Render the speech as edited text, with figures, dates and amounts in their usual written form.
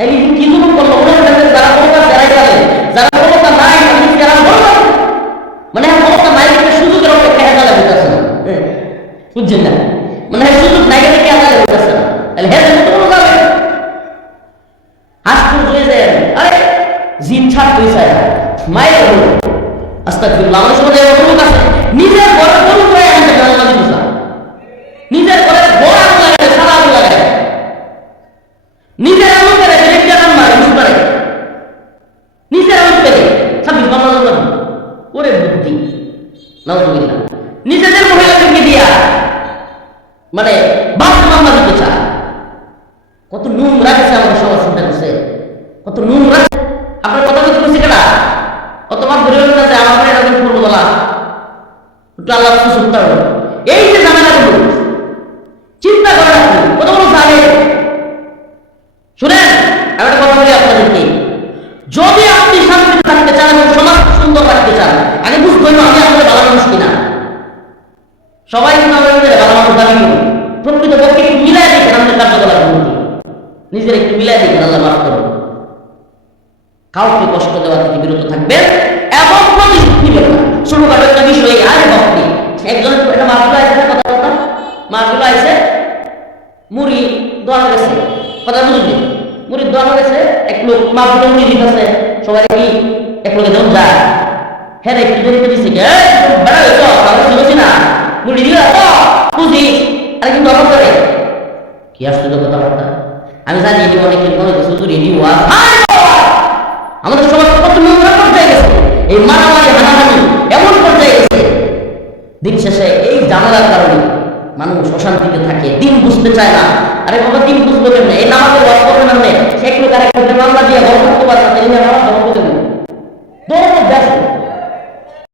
এই কি জুলুম করলো ওনার কাছে যারা ক্ষমতা যারাই যাবে যারা ক্ষমতা নাই তাদের যারা বলবেন মানে ক্ষমতা নাই কিন্তু সুযোগের অপেক্ষা হেজালে বুঝতেছে না বুঝছেন না মানে সুযোগ নাই কিন্তু হেজালে বুঝতেছে না তাহলে হেজালে তো বলা যাবে হাসপুর জুয়ে যায় আরে জিন ছাড় পয়সা মায়ের হলো আস্তাগফিরুল্লাহ আমাদের সমাজে এরকম আছে নিজের ঘরে গরু করে আনতে জানা দিবসা নিজের ঘরে বড় আগুন লাগায় সারা আগুন লাগায় নিজের আগুন করে একটা নাম মারে বুঝ পারে নিজের আগুন করে 26 মামলা করবে ওরে বুদ্ধি নাউজুবিল্লাহ নিজেদের মহিলাদেরকে দিয়া মানে বাপ মামলা দিতে চায় কত নোংরা গেছে আমাদের সমাজ চিন্তা করছে কত নোংরা আপনার কথা বলতে বলছি কেনা অতবার ধরে না যে আমার এরকম করবো বলা একটু আল্লাহ শুনতে হবে এই যে ঝামেলাগুলো চিন্তা করেন আপনি কত বড় জানে শুনেন আমি একটা কথা বলি আপনাদেরকে যদি আপনি শান্তিতে থাকতে চান এবং সমাজ সুন্দর রাখতে চান আগে বুঝতে হবে আমি আপনাদের ভালো মানুষ কিনা সবাই কিন্তু আমাদের ভালো মানুষ দাবি করি প্রকৃত পক্ষে একটু মিলাই দেখেন আমাদের কার্যকলাপ নিজের একটু মিলাই দেখেন আল্লাহ মাফ করুন কাউকে কষ্ট দেওয়া থেকে বিরত থাকবেন এবং প্রতিশ্রুতি নেবেন না ছোটখাটো একটা বিষয়ে আরে ভক্তি একজন একটা মাহফিল আছে কথা বলতাম মাহফিল আছে মুড়ি দোয়া গেছে কথা বুঝলি মুড়ি দোয়া গেছে এক লোক মাহফিলে মুড়ি দিতেছে সবাই কি এক লোকে যখন যায় হ্যাঁ একটু দেরিতে দিচ্ছে বেড়া গেছ তাহলে শুনেছি না মুড়ি দিলে তো বুঝিস আরে কিন্তু অবাক করে কি আশ্চর্য কথাবার্তা আমি জানি এটি অনেকদিন মনে করছি শুধু রেডি হওয়া আমাদের সমাজ কত নোংরা পর্যায়ে গেছে এই মারামারি হানাহানি এমন পর্যায়ে গেছে দিন শেষে এই জানালার কারণে মানুষ অশান্তিতে থাকে দিন বুঝতে চায় না আরে বাবা দিন বুঝবো কেমনে এই নামাজের ওয়াজ করবে না সে এক লোক আরেক লোকের মামলা দিয়ে বড় করতে পারে না তিনি আমার বড় করতে